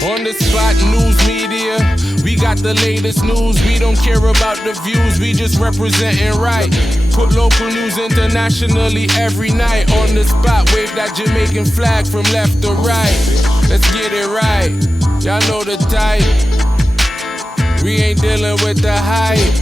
On the spot news media, we got the latest news. We don't care about the views, we just representing right. Put local news internationally every night. On the spot, wave that Jamaican flag from left to right. Let's get it right, y'all know the type. We ain't dealing with the hype.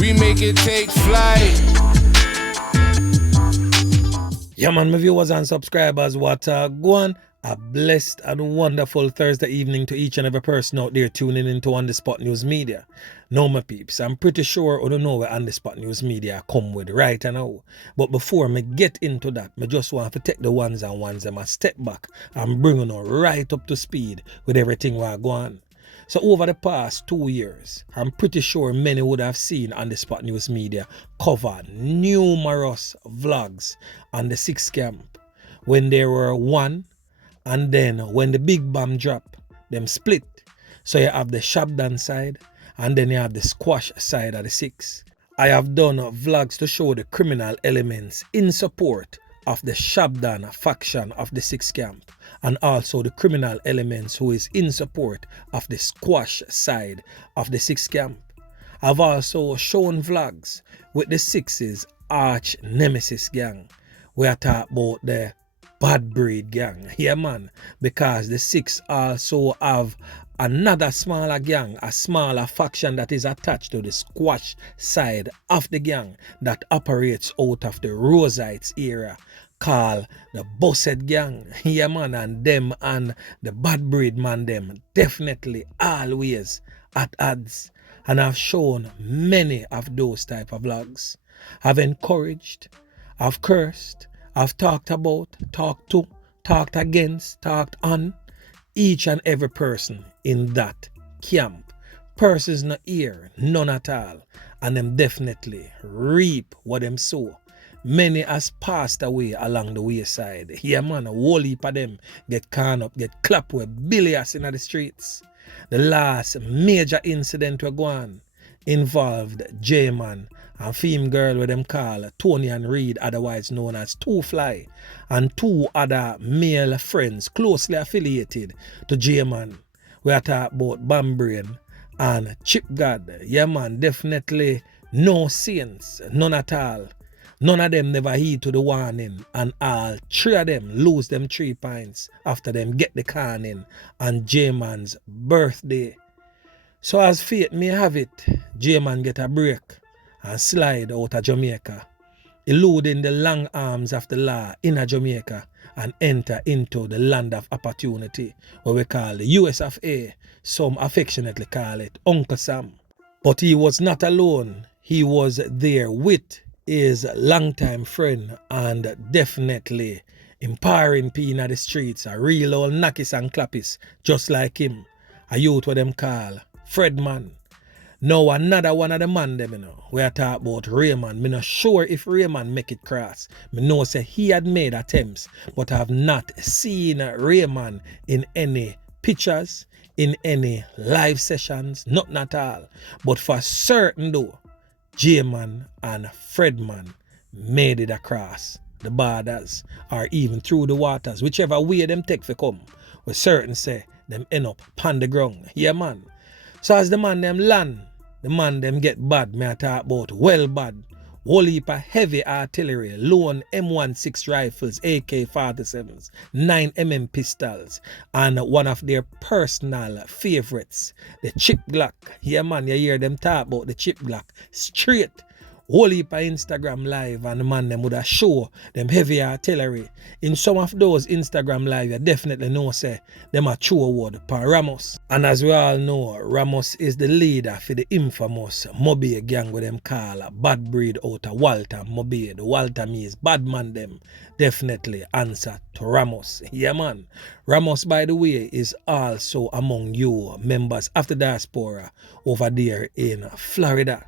We make it take flight. Yeah man, my viewers and subscribers, what go on? A blessed and wonderful Thursday evening to each and every person out there tuning into On The Spot News Media. Now my peeps, I'm pretty sure you don't know where On The Spot News Media come with right now. But before me get into that, I just want to take the ones and a step back and bring you right up to speed with everything we're going. So over the past 2 years, I'm pretty sure many would have seen On The Spot News Media cover numerous vlogs on the 6th camp when there were one. And then when the big bomb drop, them split. So you have the Shabdan side and then you have the squash side of the 6. I have done vlogs to show the criminal elements in support of the Shabdan faction of the 6 camp and also the criminal elements who is in support of the squash side of the 6 camp. I've also shown vlogs with the 6's arch nemesis gang. We are talking about the bad breed gang, yeah man, because the 6 also have another smaller gang, a smaller faction that is attached to the squash side of the gang that operates out of the Roseites era called the BussHead gang, yeah man, and them and the bad breed man them definitely always at odds. And I've shown many of those type of vlogs. I've encouraged, I've cursed, I've talked about, talked to, talked against, talked on each and every person in that camp. Persons not here, none at all. And them definitely reap what them sow. Many has passed away along the wayside. Yeah man, a whole heap of them get caught up, get clapped with billions in the streets. The last major incident we're going involved Jman and female girl with them call Tony and Reed, otherwise known as Two Fly, and 2 other male friends closely affiliated to Jman. We are talking about Bambrain and Chip God. Yeah man, definitely no saints, none at all. None of them never heed to the warning, and all 3 of them lose them 3 points after them get the caning on Jman's birthday. So as fate may have it, Jman get a break and slide out of Jamaica, eluding the long arms of the law in Jamaica and enter into the land of opportunity, what we call the US of A. Some affectionately call it Uncle Sam. But he was not alone. He was there with his longtime friend and definitely empowering P in the streets, a real old knackis and clappis, just like him, a youth what them call Fredman. Now another one of the man them, you know, we are talking about Raymond. Me not sure if Raymond make it cross. Me know say he had made attempts, but I have not seen Raymond in any pictures, in any live sessions, nothing at all. But for certain though, Jman and Fredman made it across the borders or even through the waters, whichever way them take for come. We certain say them end up on the ground. Yeah man. So as the man them land, the man them get bad, me I talk about well bad. Whole heap of heavy artillery, lone M16 rifles, AK-47s, 9mm pistols, and one of their personal favorites, the Chip Glock. Yeah man, you hear them talk about the Chip Glock straight. Whole heap of Instagram live and the man them would have show them heavy artillery. In some of those Instagram live, you definitely know say them a true word per Ramos. And as we all know, Ramos is the leader for the infamous Mobay gang with them call bad breed out of Walter Mobay. The Walter means bad man them. Definitely answer to Ramos. Yeah man. Ramos, by the way, is also among you members of the diaspora over there in Florida.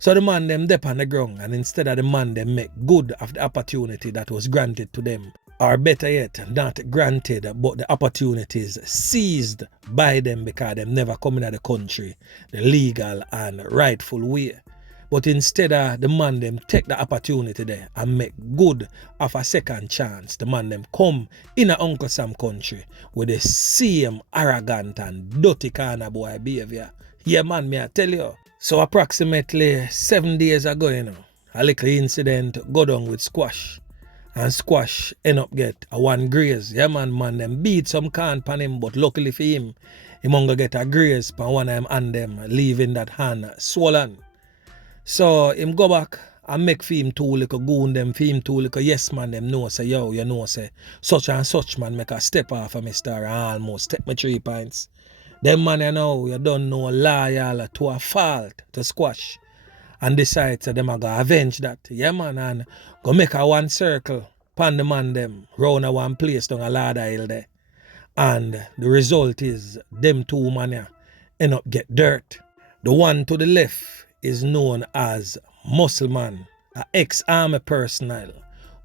So the man them dep on the ground, and instead of the man them make good of the opportunity that was granted to them, or better yet, not granted, but the opportunities seized by them because them never come into the country the legal and rightful way. But instead of the man them take the opportunity there and make good of a second chance, the man them come in a Uncle Sam country with the same arrogant and dirty kind of boy behavior. Yeah man, me I tell you. So approximately 7 days ago, a little incident go down with Squash. And Squash end up get a one graze. Yeah man, them beat some can pan him, but luckily for him gonna get a graze pan one of him and them, leaving that hand swollen. So him go back and make for him two little goon them, for him two little yes man them know say yo, you know say such and such man make a step off of me star and almost take me 3 points. Them man you don't know loyal to a fault to Squash. And decide that them are going to avenge that. Yeah, man, and go make a one circle pan the man them round a one place down a ladder hill there. And the result is them two man end up get dirt. The one to the left is known as Muscleman, an ex-army personnel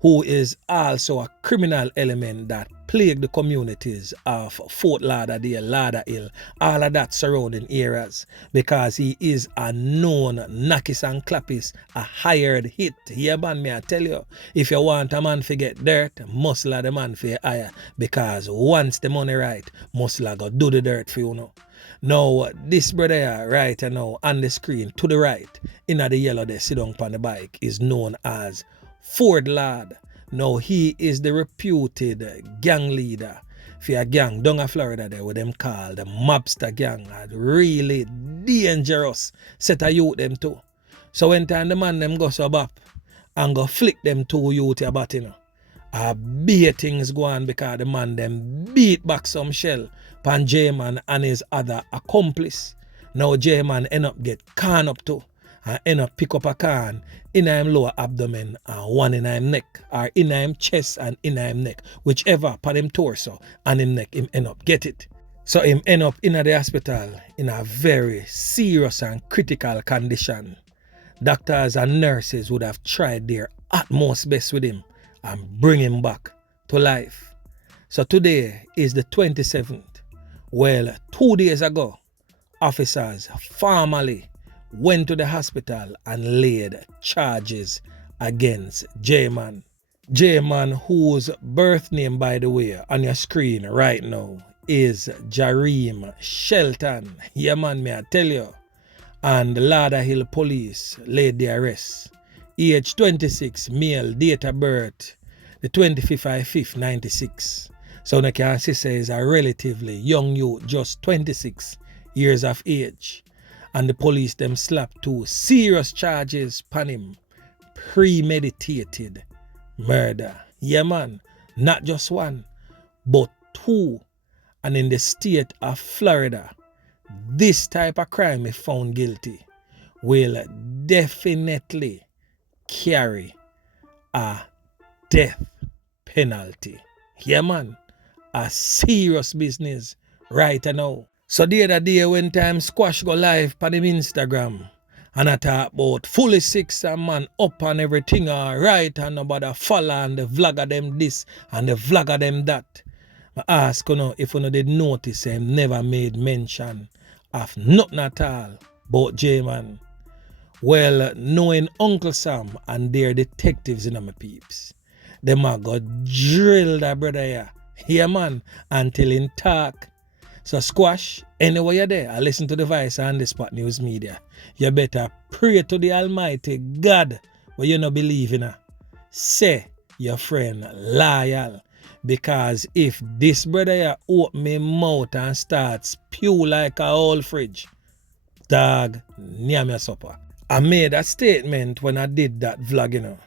who is also a criminal element that plague the communities of Fordlawd, Ladder Hill, all of that surrounding areas, because he is a known knockis and clappis, a hired hit. Yeah, man, me I tell you, if you want a man to get dirt, Muscle the man for hire, because once the money right, Muscle go do the dirt for you now. Now, this brother here, right now, on the screen, to the right, in the yellow there, sit down on the bike, is known as Fordlawd. Now, he is the reputed gang leader for a gang down in Florida there, what them call the mobster gang. A really dangerous set of youth them too. So when time the man them go so up and go flick them two youth about a big things go on because the man them beat back some shell pan Jman and his other accomplice. Now Jman end up get can up too and end up pick up a can in him lower abdomen and one in him neck, or in him chest and in him neck, whichever pan him torso and him neck him end up get it. So him end up in the hospital in a very serious and critical condition. Doctors and nurses would have tried their utmost best with him and bring him back to life. So today is the 27th. Well, 2 days ago, officers formally went to the hospital and laid charges against Jman. Jman, whose birth name, by the way, on your screen right now is Jareem Shelton. Yeah, man, me I tell you. And the Ladder Hill police laid the arrest. Age 26, male, date of birth, the 25th of 5th, 96. So you can see is a relatively young youth, just 26 years of age. And the police them slapped 2 serious charges upon him. Premeditated murder. Yeah, man. Not just 1, but 2. And in the state of Florida, this type of crime, if found guilty, will definitely carry a death penalty. Yeah, man. A serious business right now. So the other day when time Squash go live on him Instagram and I talk about fully 6 and man up and everything alright and nobody follow and the vlogger them this and the vlogger them that. I ask if you did notice him never made mention of nothing at all about Jman. Well, knowing Uncle Sam and their detectives in my peeps, them a go drill that brother here. Yeah, man, until in talk. So Squash, anywhere you're there, I listen to the voice on the Spot News Media. You better pray to the Almighty God what you no believe in. Say your friend loyal. Because if this brother here open me mouth and starts spew like a old fridge, dog, near me supper. I made a statement when I did that vlog,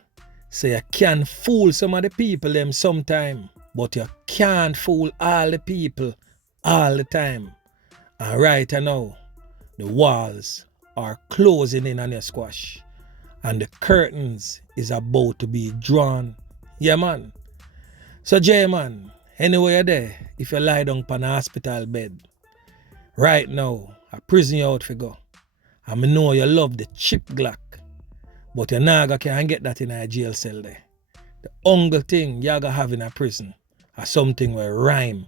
Say you can fool some of the people them sometime, but you can't fool all the people all the time. And right now, the walls are closing in on your Squash. And the curtains is about to be drawn. Yeah, man. So, Jman, anywhere you're there, if you lie down on a hospital bed, right now, a prison you out for go. I know you love the chip Glock, but you never can get that in a jail cell there. The only thing you gonna have in a prison is something where rhyme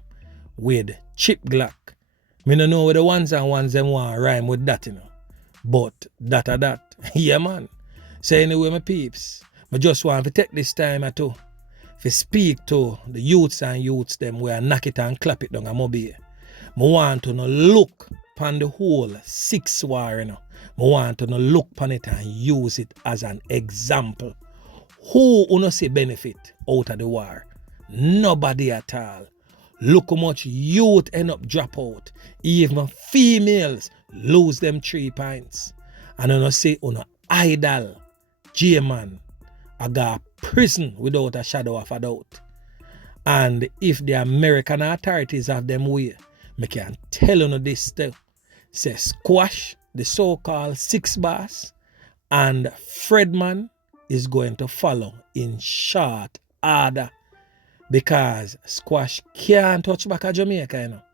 with chip Glock. Me no know where the ones and ones them want rhyme with that, But that. Yeah, man. So anyway, my peeps, I just want to take this time to speak to the youths and youths them where knock it and clap it down a Mobay. I want to look upon the whole 6 war, I want to look upon it and use it as an example. Who uno see benefit out of the war? Nobody at all. Look how much youth end up drop out. Even females lose them 3 points. And uno see uno idol, Jman, I got prison without a shadow of a doubt. And if the American authorities have them way, I can tell you this too. Say squash the so-called 6 boss, and Fredman is going to follow in short order, because squash can't touch back at Jamaica,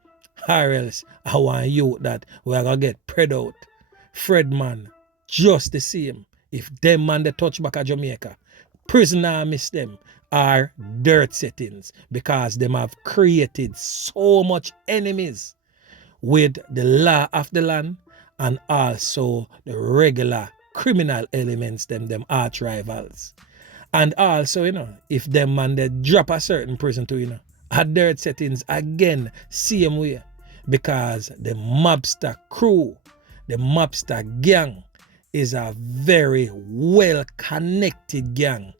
or else I want you that we are going to get spread out. Fredman, just the same. If them man they touch back at Jamaica, prisoner miss them are dirt settings, because them have created so much enemies with the law of the land and also the regular criminal elements, them arch rivals. And also, if them man they drop a certain prison to, at dirt settings again, same way, because the mobster crew, the mobster gang is a very well connected gang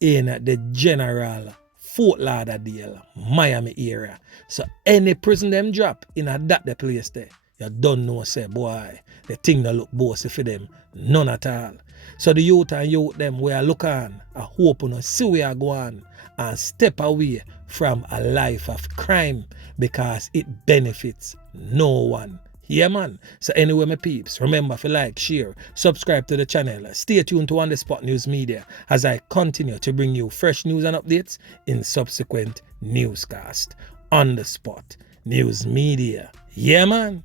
in the general Fordlawd deal, Miami area. So any prison them drop in that the place there, you don't know, say, boy, the thing that look bossy for them, none at all. So the youth and youth them we are look on, I hope you see we are going and step away from a life of crime, because it benefits no one. Yeah, man. So anyway, my peeps, remember to like, share, subscribe to the channel. Stay tuned to On The Spot News Media as I continue to bring you fresh news and updates in subsequent newscasts. On The Spot News Media. Yeah, man.